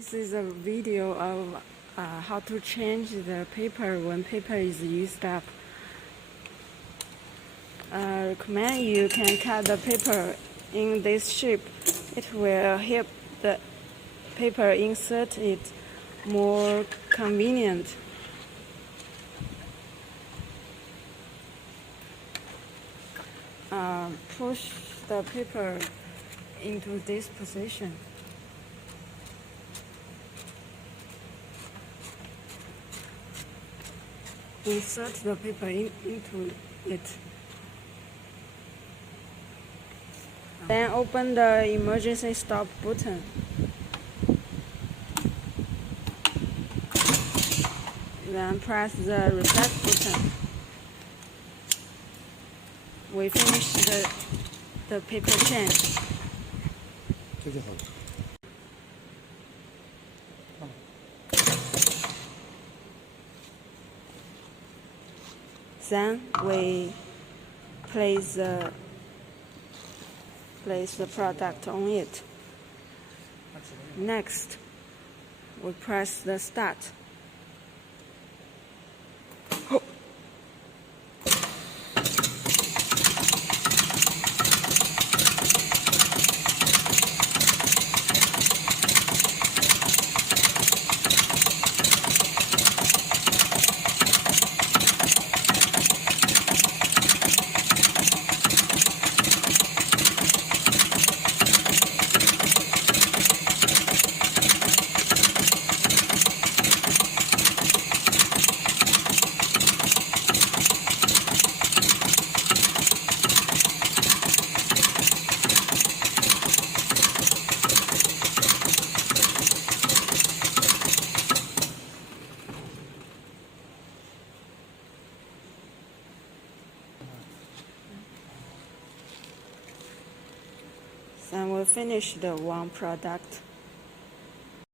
This is a video of how to change the paper when paper is used up. Recommend you can cut the paper in this shape. It will help the paper insert it more convenient. Push the paper into this position. Insert the paper into it. Then open the emergency stop button. Then press the reset button. We finish the paper change. Then we place the product on it. Next, we press the start. Then we'll finish the one product.